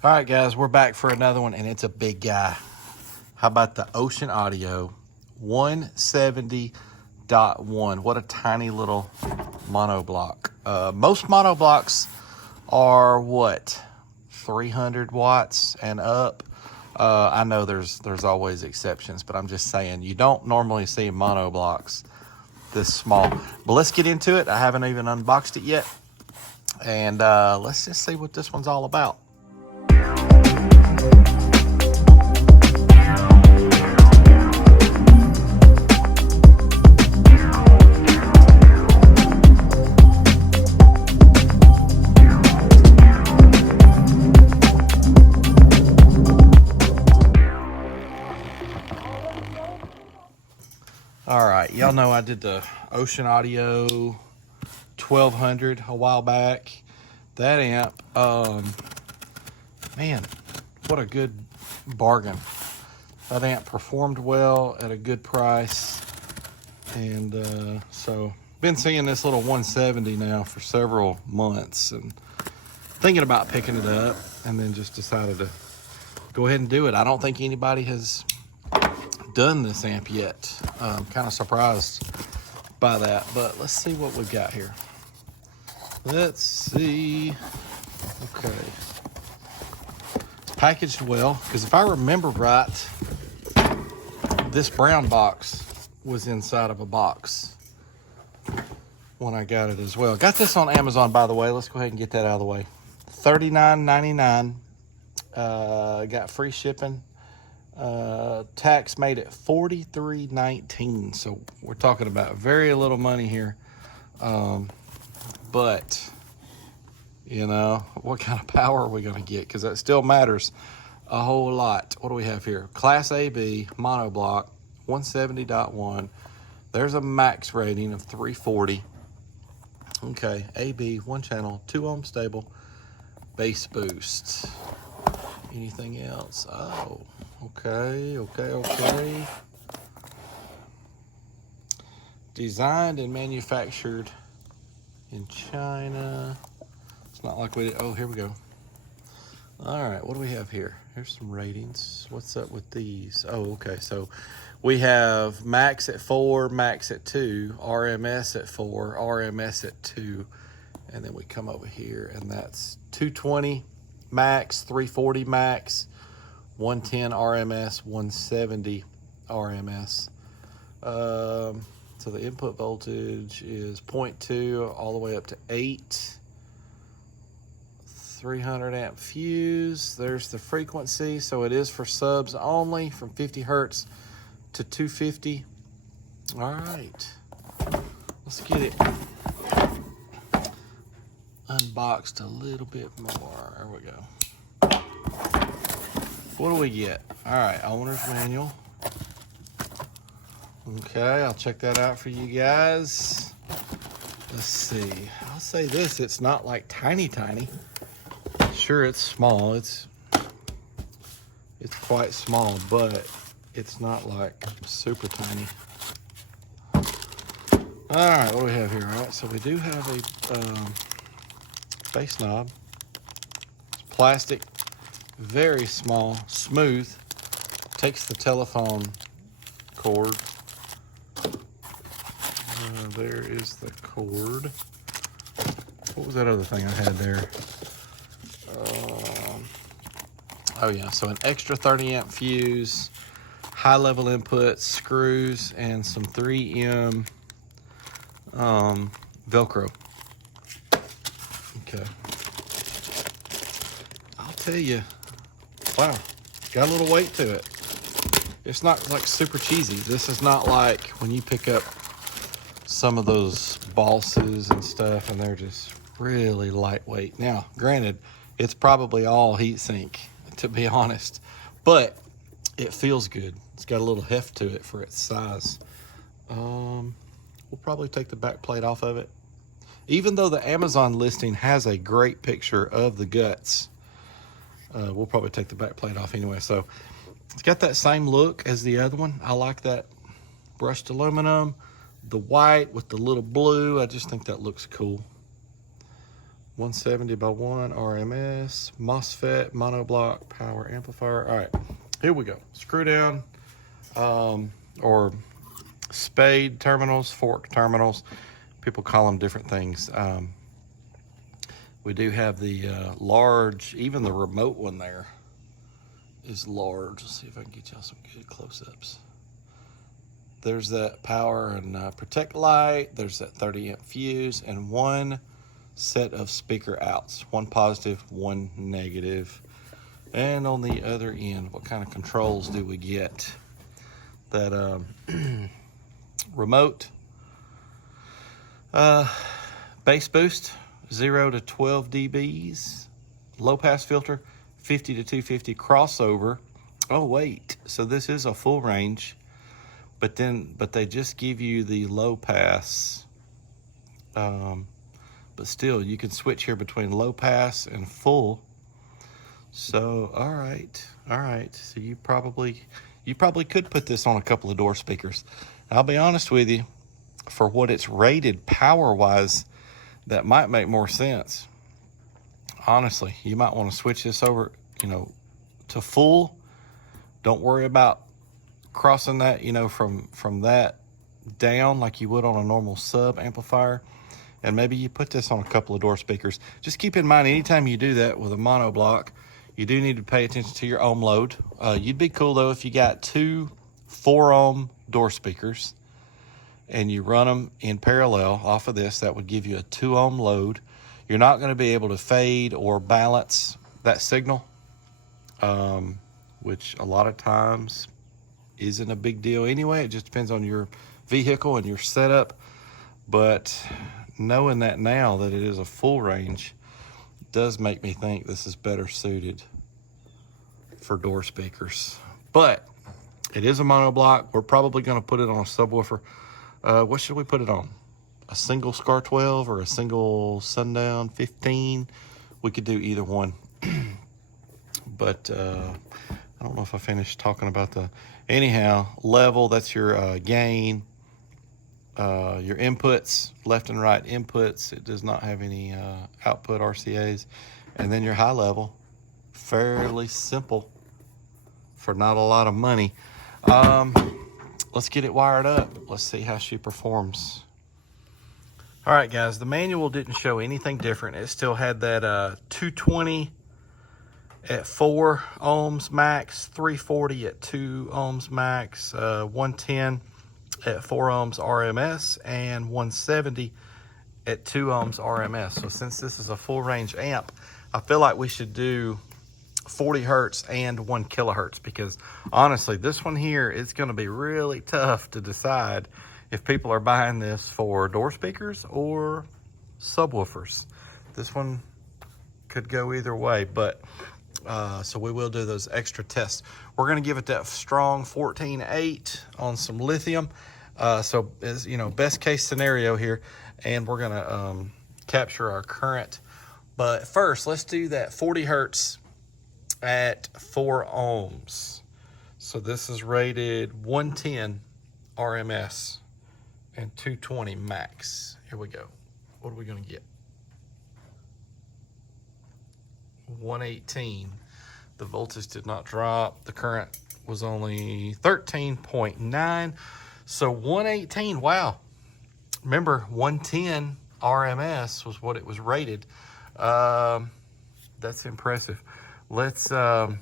All right, guys, we're back for another one, and it's a big guy. How about the Ocean Audio 170.1? What a tiny little monoblock. Most monoblocks are what, 300 watts and up. I know there's always exceptions, but I'm just saying you don't normally see monoblocks this small. But let's get into it. I haven't even unboxed it yet, and let's just see what this one's all about. All right, y'all know I did the Ocean Audio 1200 a while back. That amp, man, what a good bargain. That amp performed well at a good price. And so been seeing this little 170 now for several months and thinking about picking it up, and then just decided to go ahead and do it. I don't think anybody has done this amp yet. I'm kind of surprised by that, but let's see what we've got here. Let's see. Okay, it's packaged well, because if I remember right, this brown box was inside of a box when I got it as well. Got this on Amazon, by the way. Let's go ahead and get that out of the way. $39.99. Got free shipping. Tax made it $43.19. So we're talking about very little money here. But you know, what kind of power are we going to get? Because that still matters a whole lot. What do we have here? Class AB monoblock 170.1. There's a max rating of 340. Okay, AB, one channel, 2 ohm stable, bass boost. Anything else? Oh, okay. Designed and manufactured in China. It's not like we did. Oh, here we go. All right, what do we have here? Here's some ratings. What's up with these? Oh, okay. So we have max at 4, max at 2, RMS at 4, RMS at 2, and then we come over here, and that's 220 max, 340 max, 110 RMS, 170 RMS. So the input voltage is 0.2 all the way up to 8. 300 amp fuse. There's the frequency. So it is for subs only, from 50 hertz to 250. All right, let's get it unboxed a little bit more. There we go. What do we get? All right, owner's manual. Okay, I'll check that out for you guys. Let's see. I'll say this, it's not like tiny. Sure, it's small. It's quite small, but it's not like super tiny. All right, what do we have here? All right, so we do have a bass knob. It's plastic, very small, smooth. Takes the telephone cord. There is the cord. What was that other thing I had there? Oh yeah, so an extra 30 amp fuse, high level input, screws, and some 3M Velcro. Okay. I'll tell you, wow, got a little weight to it. It's not like super cheesy. This is not like when you pick up some of those Bosses and stuff and they're just really lightweight. Now, granted, it's probably all heatsink, to be honest, but it feels good. It's got a little heft to it for its size. We'll probably take the back plate off of it. Even though the Amazon listing has a great picture of the guts, we'll probably take the back plate off anyway. So it's got that same look as the other one. I like that brushed aluminum, the white with the little blue. I just think that looks cool. 170/1 RMS, MOSFET, monoblock power amplifier. All right, here we go. Screw down, or spade terminals, fork terminals. People call them different things. We do have the large, even the remote one there is large. Let's see if I can get y'all some good close-ups. There's that power and protect light. There's that 30 amp fuse and one set of speaker outs, one positive, one negative. And on the other end, what kind of controls do we get? That remote bass boost, 0 to 12 dBs, low pass filter, 50 to 250 crossover. Oh wait, so this is a full range, but they just give you the low pass. But still, you can switch here between low pass and full. So, all right. So you probably could put this on a couple of door speakers. I'll be honest with you, for what it's rated power-wise, that might make more sense. Honestly, you might want to switch this over, to full. Don't worry about crossing that, from that down like you would on a normal sub amplifier. And maybe you put this on a couple of door speakers. Just keep in mind, anytime you do that with a monoblock, you do need to pay attention to your ohm load. You'd be cool though if you got two 4 ohm door speakers and you run them in parallel off of this. That would give you a 2 ohm load. You're not going to be able to fade or balance that signal, which a lot of times isn't a big deal anyway. It just depends on your vehicle and your setup. But knowing that now that it is a full range does make me think this is better suited for door speakers. But it is a monoblock. We're probably going to put it on a subwoofer. What should we put it on? A single SCAR 12 or a single Sundown 15? We could do either one. But I don't know if I finished talking about anyhow, level, that's your gain. Your inputs, left and right inputs. It does not have any output RCAs. And then your high level, fairly simple for not a lot of money. Let's get it wired up. Let's see how she performs. All right, guys, the manual didn't show anything different. It still had that 220 at 4 ohms max, 340 at 2 ohms max, 110 at 4 ohms RMS, and 170 at 2 ohms RMS. So since this is a full range amp, I feel like we should do 40 hertz and 1 kilohertz, because honestly, this one here is going to be really tough to decide if people are buying this for door speakers or subwoofers. This one could go either way, but so we will do those extra tests. We're going to give it that strong 14.8 on some lithium. So as best case scenario here, and we're going to capture our current. But first, let's do that 40 hertz at 4 ohms. So this is rated 110 RMS and 220 max. Here we go. What are we going to get? 118. The voltage did not drop. The current was only 13.9. So 118, wow. Remember, 110 RMS was what it was rated. That's impressive. Let's, not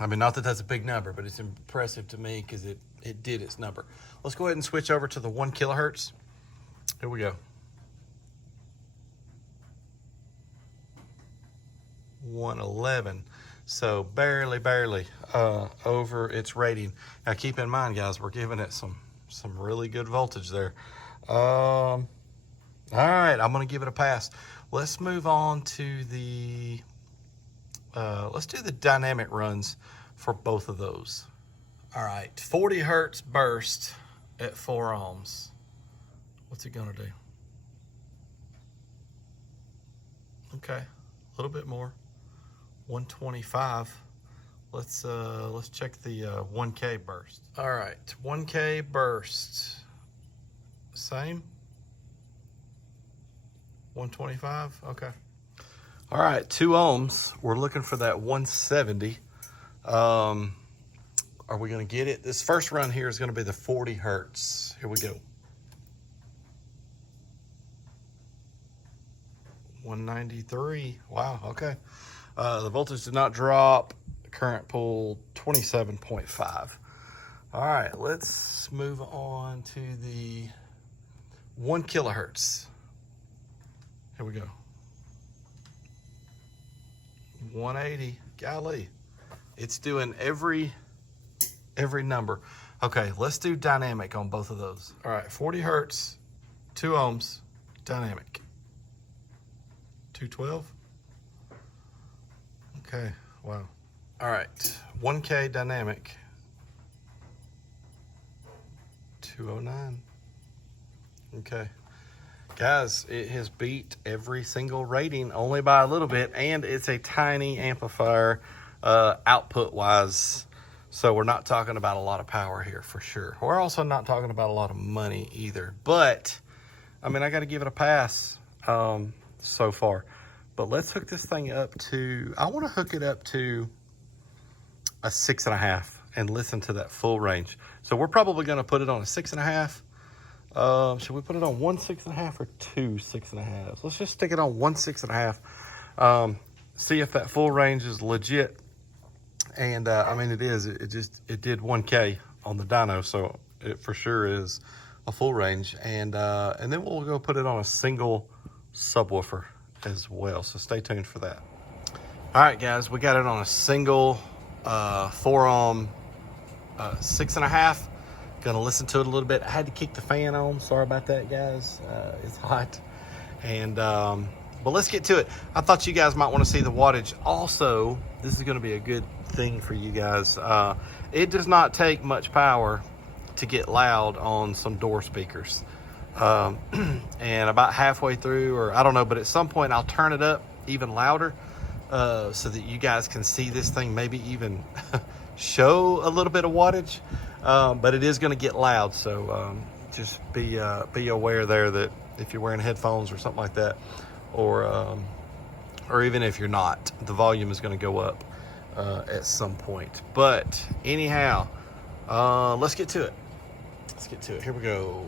that that's a big number, but it's impressive to me because it did its number. Let's go ahead and switch over to the 1 kilohertz. Here we go. 111. So barely over its rating. Now keep in mind, guys, we're giving it some really good voltage there. All right, I'm gonna give it a pass. Let's move on to the let's do the dynamic runs for both of those. All right, 40 hertz burst at 4 ohms. What's it gonna do? Okay, a little bit more. 125. Let's check the 1K burst. All right, 1K burst. Same. 125. Okay. All right, 2 ohms. We're looking for that 170. Are we gonna get it? This first run here is gonna be the 40 hertz. Here we go. 193. Wow, okay. The voltage did not drop. The current pulled 27.5. All right, let's move on to the 1 kilohertz. Here we go. 180. Golly, it's doing every number. Okay, let's do dynamic on both of those. All right, 40 hertz, 2 ohms, dynamic. 212. Okay, wow. All right, 1K dynamic. 209. Okay. Guys, it has beat every single rating only by a little bit, and it's a tiny amplifier output-wise, so we're not talking about a lot of power here for sure. We're also not talking about a lot of money either, but, I mean, I got to give it a pass so far. But let's hook this thing up to, I want to hook it up to a 6.5 and listen to that full range. So we're probably going to put it on a 6.5. Should we put it on 1 6.5 or 2 6.5? Let's just stick it on 1 6.5. See if that full range is legit. And I mean, it is. It did 1K on the dyno, so it for sure is a full range. And then we'll go put it on a single subwoofer as well. So stay tuned for that. All right, guys, we got it on a single 4 ohm 6.5. Gonna listen to it a little bit. I had to kick the fan on. Sorry about that, guys. It's hot. And but let's get to it. I thought you guys might want to see the wattage. Also, this is gonna be a good thing for you guys. It does not take much power to get loud on some door speakers. And about halfway through, or I don't know, but at some point I'll turn it up even louder so that you guys can see this thing maybe even show a little bit of wattage. But it is going to get loud, so just be aware there that if you're wearing headphones or something like that, or even if you're not, the volume is going to go up at some point. But anyhow, let's get to it. Let's get to it. Here we go.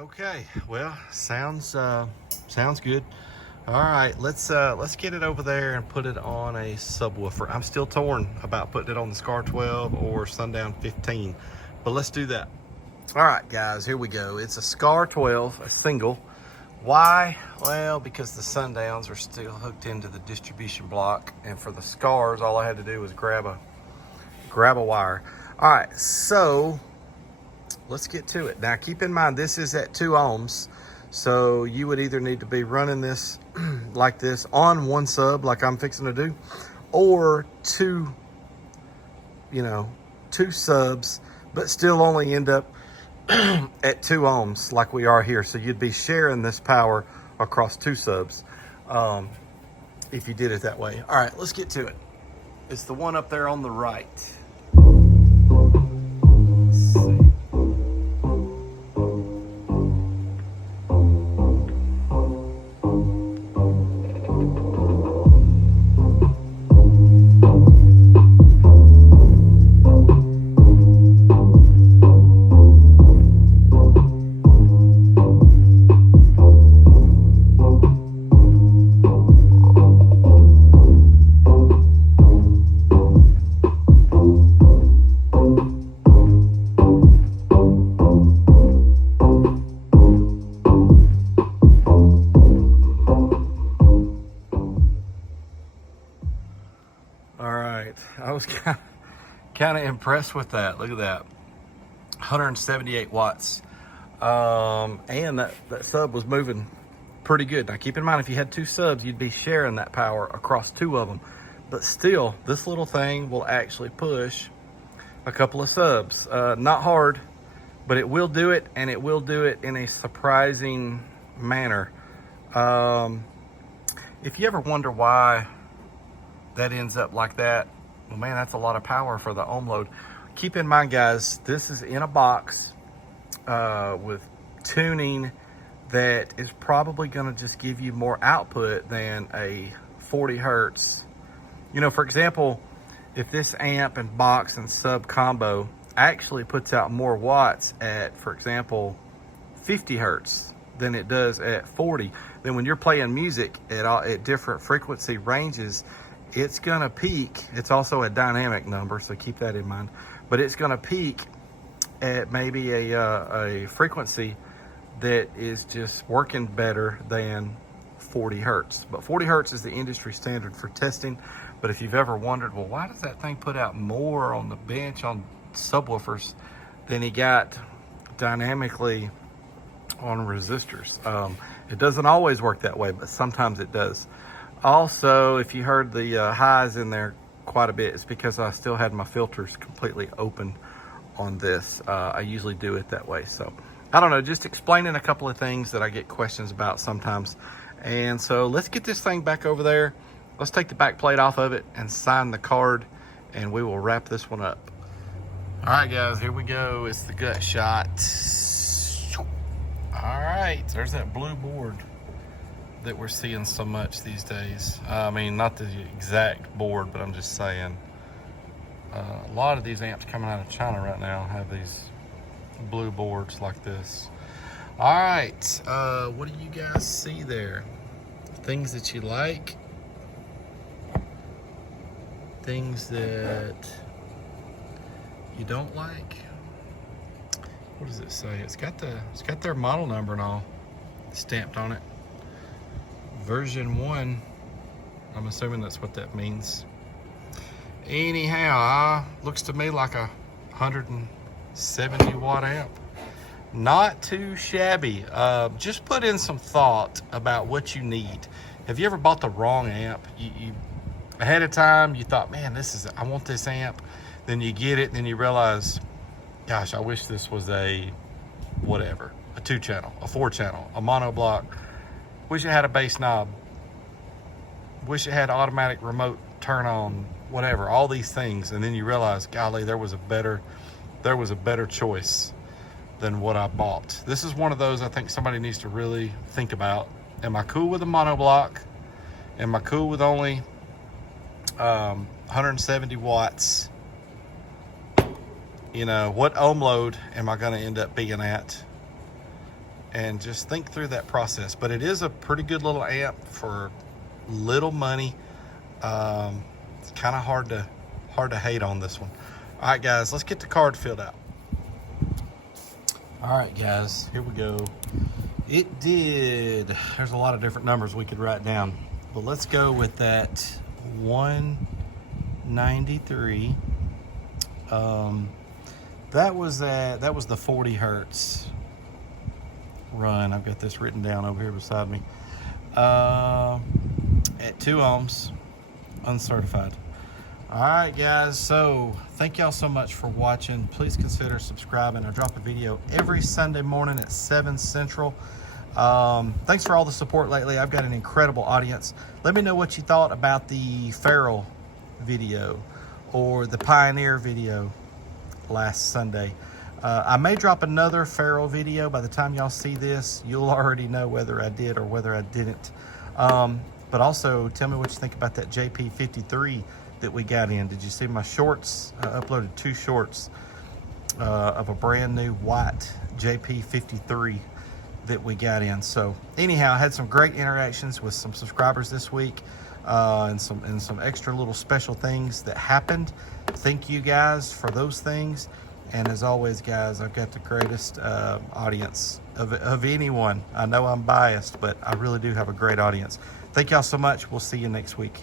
Okay, well, sounds good. All right, let's get it over there and put it on a subwoofer. I'm still torn about putting it on the Scar 12 or Sundown 15, but let's do that. All right, guys, here we go. It's a Scar 12, a single. Why? Well, because the Sundowns are still hooked into the distribution block, and for the Scars, all I had to do was grab a wire. All right, so let's get to it. Now, keep in mind, this is at 2 ohms. So you would either need to be running this like this on 1 sub, like I'm fixing to do, or 2 subs, but still only end up at 2 ohms like we are here. So you'd be sharing this power across 2 subs if you did it that way. All right, let's get to it. It's the one up there on the right. was kind of impressed with that. Look at that, 178 watts. And that sub was moving pretty good. Now keep in mind, if you had 2 subs, you'd be sharing that power across 2 of them. But still, this little thing will actually push a couple of subs. Not hard, but it will do it, and it will do it in a surprising manner. If you ever wonder why that ends up like that, well, man, that's a lot of power for the ohm load. Keep in mind, guys, this is in a box with tuning that is probably going to just give you more output than a 40 hertz. You know, for example, if this amp and box and sub combo actually puts out more watts at, for example, 50 hertz than it does at 40, then when you're playing music at different frequency ranges, it's gonna peak. It's also a dynamic number, so keep that in mind. But it's gonna peak at maybe a frequency that is just working better than 40 hertz. But 40 hertz is the industry standard for testing. But if you've ever wondered, well, why does that thing put out more on the bench on subwoofers than he got dynamically on resistors? It doesn't always work that way, but sometimes it does. Also, if you heard the highs in there quite a bit, it's because I still had my filters completely open on this. I usually do it that way. So I don't know, just explaining a couple of things that I get questions about sometimes. And so let's get this thing back over there. Let's take the back plate off of it and sign the card, and we will wrap this one up. All right, guys, here we go. It's the gut shot. All right, there's that blue board that we're seeing so much these days. I mean, not the exact board, but I'm just saying a lot of these amps coming out of China right now have these blue boards like this. All right, what do you guys see there? Things that you like, things that you don't like. What does it say? It's got their model number and all stamped on it. Version 1. I'm assuming that's what that means. Anyhow, looks to me like a 170 watt amp. Not too shabby. Just put in some thought about what you need. Have you ever bought the wrong amp? You ahead of time you thought, man, I want this amp. Then you get it, and then you realize, gosh, I wish this was a whatever, a 2-channel, a 4-channel, a mono block. Wish it had a bass knob. Wish it had automatic remote turn on, whatever, all these things. And then you realize, golly, there was a better choice than what I bought. This is one of those I think somebody needs to really think about. Am I cool with a mono block? Am I cool with only 170 watts? You know, what ohm load am I going to end up being at? And just think through that process. But it is a pretty good little amp for little money. It's kind of hard to hate on this one. All right, guys, let's get the card filled out. All right, guys, here we go. It did. There's a lot of different numbers we could write down, but let's go with that 193. That was the 40 hertz run. I've got this written down over here beside me. At 2 ohms, uncertified. All right, guys, so thank y'all so much for watching. Please consider subscribing. I drop a video every Sunday morning at 7 Central. Thanks for all the support lately. I've got an incredible audience. Let me know what you thought about the Feral video or the Pioneer video last Sunday. I may drop another Feral video. By the time y'all see this, you'll already know whether I did or whether I didn't. But also, tell me what you think about that JP53 that we got in. Did you see my shorts? I uploaded 2 shorts of a brand new white JP53 that we got in. So anyhow, I had some great interactions with some subscribers this week, and some extra little special things that happened. Thank you guys for those things. And as always, guys, I've got the greatest audience of anyone. I know I'm biased, but I really do have a great audience. Thank y'all so much. We'll see you next week.